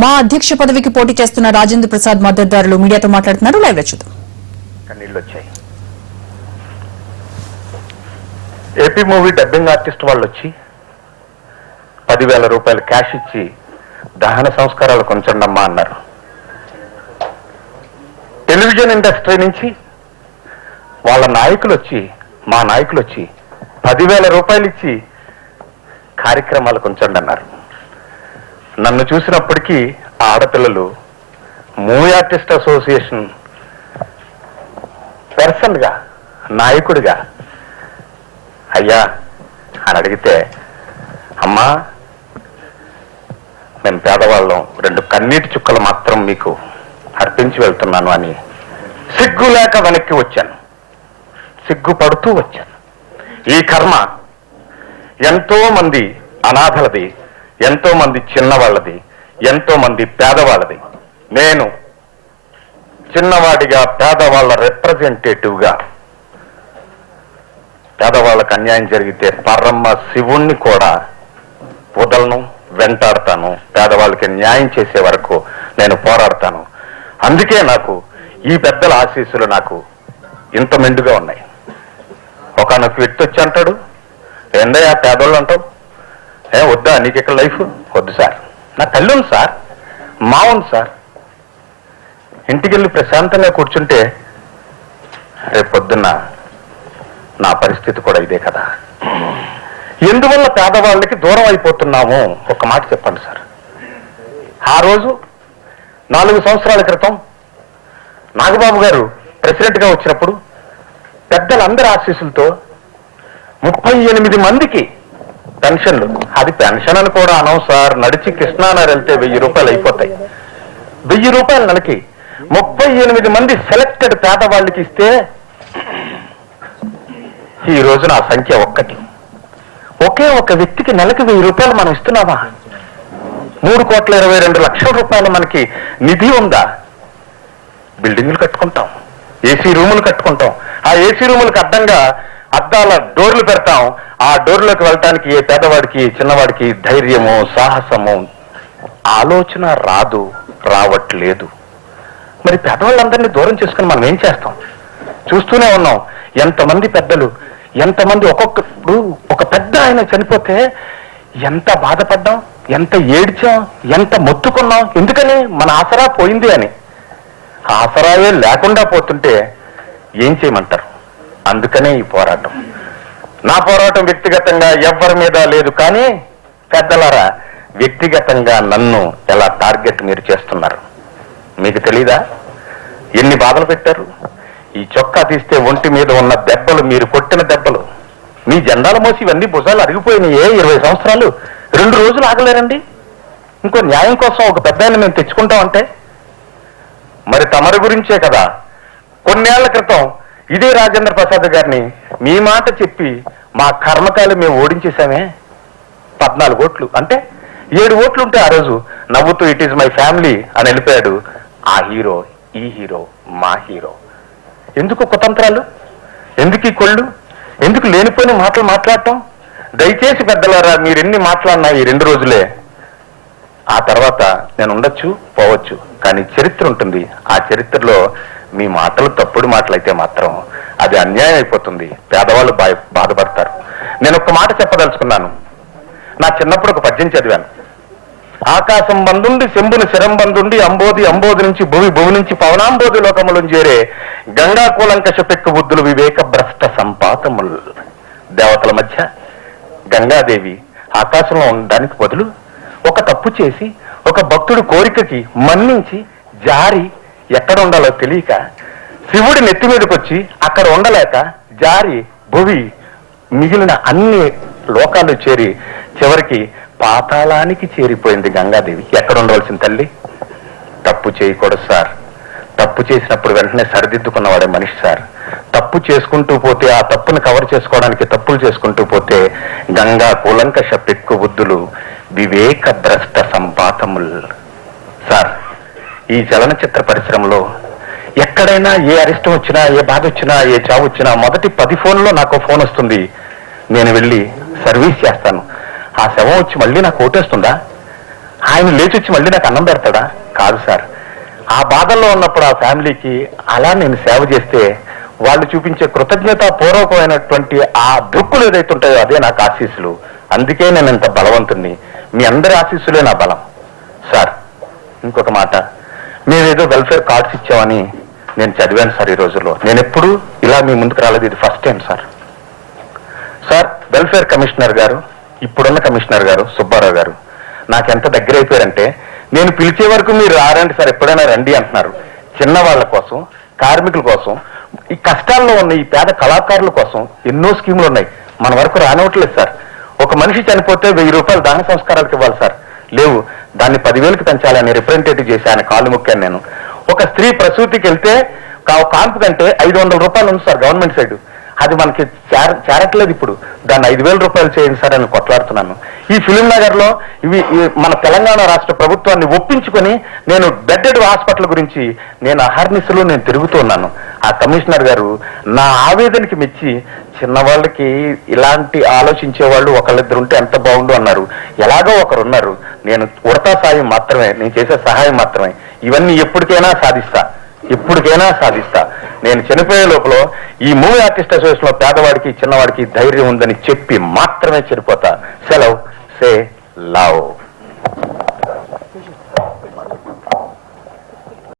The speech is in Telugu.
మా అధ్యక్ష పదవికి పోటీ చేస్తున్న రాజేంద్ర ప్రసాద్ మద్దతుదారులు మీడియాతో మాట్లాడుతున్నారు. లైవ్ లో చూద్దాం. ఏపీ మూవీ డబ్బింగ్ ఆర్టిస్ట్ వాళ్ళు వచ్చి 10,000 రూపాయలు క్యాష్ ఇచ్చి దహన సంస్కారాలు కొంచెండమ్మా అన్నారు. టెలివిజన్ ఇండస్ట్రీ నుంచి వాళ్ళ నాయకులు వచ్చి, మా నాయకులు వచ్చి 10,000 రూపాయలు ఇచ్చి కార్యక్రమాలు కొంచెండి అన్నారు. నన్ను చూసినప్పటికీ ఆడపిల్లలు మూవీ ఆర్టిస్ట్ అసోసియేషన్ పర్సన్గా, నాయకుడిగా అయ్యా అని అడిగితే, అమ్మా మేము పేదవాళ్ళం, 2 కన్నీటి చుక్కలు మాత్రం మీకు అర్పించి వెళ్తున్నాను అని సిగ్గు లేక వెనక్కి వచ్చాను, సిగ్గుపడుతూ వచ్చాను. ఈ కర్మ ఎంతో మంది అనాథలది, ఎంతో మంది చిన్నవాళ్ళది, ఎంతో మంది పేదవాళ్ళది. నేను చిన్నవాడిగా పేదవాళ్ళ రిప్రజెంటేటివ్గా పేదవాళ్ళకు అన్యాయం జరిగితే పరమ శివుణ్ణి కూడా వదలను, వెంటాడతాను. పేదవాళ్ళకి న్యాయం చేసే వరకు నేను పోరాడతాను. అందుకే నాకు ఈ పెద్దల ఆశీస్సులు నాకు ఇంత మెండుగా ఉన్నాయి. ఒకనొక వ్యక్తి వచ్చి అంటాడు, ఏందయ్యా పేదోళ్ళు అంటావు, వద్దా నీకు ఇక్కడ లైఫ్? వద్దు సార్, నా తల్లి ఉంది సార్, మా ఉంది సార్. ఇంటికి వెళ్ళి ప్రశాంతంగా కూర్చుంటే రేపు పొద్దున్న నా పరిస్థితి కూడా ఇదే కదా. ఎందువల్ల పేదవాళ్ళకి దూరం అయిపోతున్నాము? ఒక మాట చెప్పండి సార్. ఆ రోజు 4 సంవత్సరాల క్రితం నాగబాబు గారు ప్రెసిడెంట్గా వచ్చినప్పుడు పెద్దలందరి ఆశీస్సులతో 38 మందికి పెన్షన్లు. అది పెన్షన్ అని కూడా అనవు సార్, నడిచి కృష్ణానగర్ వెళ్తే 1000 రూపాయలు అయిపోతాయి. 1000 రూపాయలు నెలకి 38 మంది సెలెక్టెడ్ పేదవాళ్ళకి ఇస్తే ఈ రోజు నా సంఖ్య ఒకే ఒక వ్యక్తికి నెలకి 1000 రూపాయలు మనం ఇస్తున్నామా? 3,22,00,000 రూపాయలు మనకి నిధి ఉందా? బిల్డింగులు కట్టుకుంటాం, ఏసీ రూములు కట్టుకుంటాం, ఆ ఏసీ రూములకు అడ్డంగా అద్దాల డోర్లు పెడతాం. ఆ డోర్లోకి వెళ్ళటానికి ఏ పేదవాడికి, చిన్నవాడికి ధైర్యము, సాహసము, ఆలోచన రావట్లేదు. మరి పేదవాళ్ళందరినీ దూరం చేసుకుని మనం ఏం చేస్తాం? చూస్తూనే ఉన్నాం ఎంతమంది పెద్దలు, ఎంతమంది. ఒక్కొక్కప్పుడు ఒక పెద్ద ఆయన చనిపోతే ఎంత బాధపడ్డాం, ఎంత ఏడ్చాం, ఎంత మొత్తుకున్నాం. ఎందుకని? మన ఆసరా పోయింది అని. ఆసరాయే లేకుండా పోతుంటే ఏం చేయమంటారు? అందుకనే ఈ పోరాటం. నా పోరాటం వ్యక్తిగతంగా ఎవరి మీద లేదు, కానీ పెద్దలారా వ్యక్తిగతంగా నన్ను ఎలా టార్గెట్ మీరు చేస్తున్నారు మీకు తెలీదా? ఎన్ని బాధలు పెట్టారు? ఈ చొక్కా తీస్తే ఒంటి మీద ఉన్న దెబ్బలు, మీరు కొట్టిన దెబ్బలు, మీ జెండాలు మోసి ఇవన్నీ భుజాలు అరిగిపోయినాయే. 20 సంవత్సరాలు 2 రోజులు ఆగలేరండి. ఇంకో న్యాయం కోసం ఒక పెద్ద ఆయన మేము తెచ్చుకుంటామంటే మరి తమరి గురించే కదా. కొన్నేళ్ల క్రితం ఇదే రాజేంద్ర ప్రసాద్ గారిని మీ మాట చెప్పి మా కర్మకాయలు మేము ఓడించేశామే. 14 ఓట్లు అంటే 7 ఓట్లు ఉంటే ఆ రోజు నవ్వుతూ ఇట్ ఈజ్ మై ఫ్యామిలీ అని వెళ్ళిపోయాడు. ఆ హీరో, ఈ హీరో, మా హీరో. ఎందుకు కుతంత్రాలు? ఎందుకు ఈ కొళ్ళు? ఎందుకు లేనిపోయిన మాటలు మాట్లాడటం? దయచేసి పెద్దలారా, మీరు ఎన్ని మాట్లాడినా ఈ 2 రోజులే. ఆ తర్వాత నేను ఉండొచ్చు, పోవచ్చు, కానీ చరిత్ర ఉంటుంది. ఆ చరిత్రలో మీ మాటలు తప్పుడు మాటలైతే మాత్రం అది అన్యాయం అయిపోతుంది. పేదవాళ్ళు బాధపడతారు. నేను ఒక్క మాట చెప్పదలుచుకున్నాను. నా చిన్నప్పుడు ఒక పద్యం చదివాను. ఆకాశం బందుండి శంభుని శరం బందుండి అంబోది అంబోది నుంచి భువి నుంచి పవనాంబోది లోకములను చేరే గంగా కూలంకష పెక్కు బుద్ధులు వివేక భ్రష్ట సంపాతములు. దేవతల మధ్య గంగాదేవి ఆకాశంలో ఉండడానికి బదులు ఒక తప్పు చేసి ఒక భక్తుడు కోరికకి మన్నించి జారి ఎక్కడ ఉండాలో తెలియక శివుడి నెత్తి మీదకి వచ్చి అక్కడ ఉండలేక జారి భువి మిగిలిన అన్ని లోకాలు చేరి చివరికి పాతాళానికి చేరిపోయింది గంగాదేవి. ఎక్కడ ఉండవలసిన తల్లి? తప్పు చేయకూడదు సార్. తప్పు చేసినప్పుడు వెంటనే సరిదిద్దుకున్నవాడే మనిషి సార్. తప్పు చేసుకుంటూ పోతే, ఆ తప్పును కవర్ చేసుకోవడానికి తప్పులు చేసుకుంటూ పోతే గంగా కూలంకష పెక్కు బుద్ధులు వివేక భ్రష్ట సంపాతముల్. సార్, ఈ చలనచిత్ర పరిశ్రమలో ఎక్కడైనా ఏ అరిష్టం వచ్చినా, ఏ బాధ వచ్చినా, ఏ చావు వచ్చినా మొదటి 10 ఫోన్లో నాకు ఫోన్ వస్తుంది. నేను వెళ్ళి సర్వీస్ చేస్తాను. ఆ శవం వచ్చి మళ్ళీ నాకు ఓటేస్తుందా? ఆయన లేచి వచ్చి మళ్ళీ నాకు అన్నం పెడతాడా? కాదు సార్. ఆ బాధల్లో ఉన్నప్పుడు ఆ ఫ్యామిలీకి అలా నేను సేవ చేస్తే వాళ్ళు చూపించే కృతజ్ఞత పూర్వకమైనటువంటి ఆ దృక్కులు ఏదైతే ఉంటాయో అదే నాకు ఆశీస్సులు. అందుకే నేను ఇంత బలవంతుణ్ణి. మీ అందరి ఆశీస్సులే నా బలం. సార్, ఇంకొక మాట, మేమేదో వెల్ఫేర్ కార్డ్స్ ఇచ్చామని నేను చదివాను సార్. ఈ రోజుల్లో నేను ఎప్పుడు ఇలా మీ ముందుకు రాలేదు. ఇది first time sir. Sir, welfare commissioner గారు, ఇప్పుడున్న కమిషనర్ గారు సుబ్బారావు గారు నాకెంత దగ్గర అయిపోయారంటే, నేను పిలిచే వరకు మీరు రారండి సార్, ఎప్పుడైనా రండి అంటున్నారు. చిన్నవాళ్ల కోసం, కార్మికుల కోసం, ఈ కష్టాల్లో ఉన్న ఈ పేద కళాకారుల కోసం ఎన్నో స్కీములు ఉన్నాయి. మన వరకు రానివ్వట్లేదు సార్. ఒక మనిషి చనిపోతే 1000 రూపాయలు దాన సంస్కారాలకు ఇవ్వాలి సార్. లేవు, దాన్ని 10,000కి పెంచాలని రిప్రజెంటేటివ్ చేసి ఆయన కాళ్ళు మొక్కాను నేను. ఒక స్త్రీ ప్రసూతికి వెళ్తే కాన్పు కంటే 500 రూపాయలు ఉంది సార్ గవర్నమెంట్ సైడ్. అది మనకి చేరట్లేదు. ఇప్పుడు దాన్ని 5,000 రూపాయలు చేయండి సార్ అని కొట్లాడుతున్నాను. ఈ ఫిలిం నగర్ లో ఇవి మన తెలంగాణ రాష్ట్ర ప్రభుత్వాన్ని ఒప్పించుకొని నేను బెడ్డెడ్ హాస్పిటల్ గురించి నేను అహర్నిశలు నేను తిరుగుతున్నాను. ఆ కమిషనర్ గారు నా ఆవేదనకి మెచ్చి చిన్నవాళ్ళకి ఇలాంటి ఆలోచించే వాళ్ళు ఒకళ్ళిద్దరు ఉంటే ఎంత బాగుండు అన్నారు. ఎలాగో ఒకరు ఉన్నారు. నేను ఉడతా సాయం మాత్రమే, నేను చేసే సహాయం మాత్రమే. ఇవన్నీ ఎప్పటికైనా సాధిస్తా. నేను చనిపోయే లోపల ఈ మూవీ ఆర్టిస్ట్ అసోసియేషన్ లో పేదవాడికి చిన్నవాడికి ధైర్యం ఉందని చెప్పి మాత్రమే చనిపోతా. సెలవ్. Say love.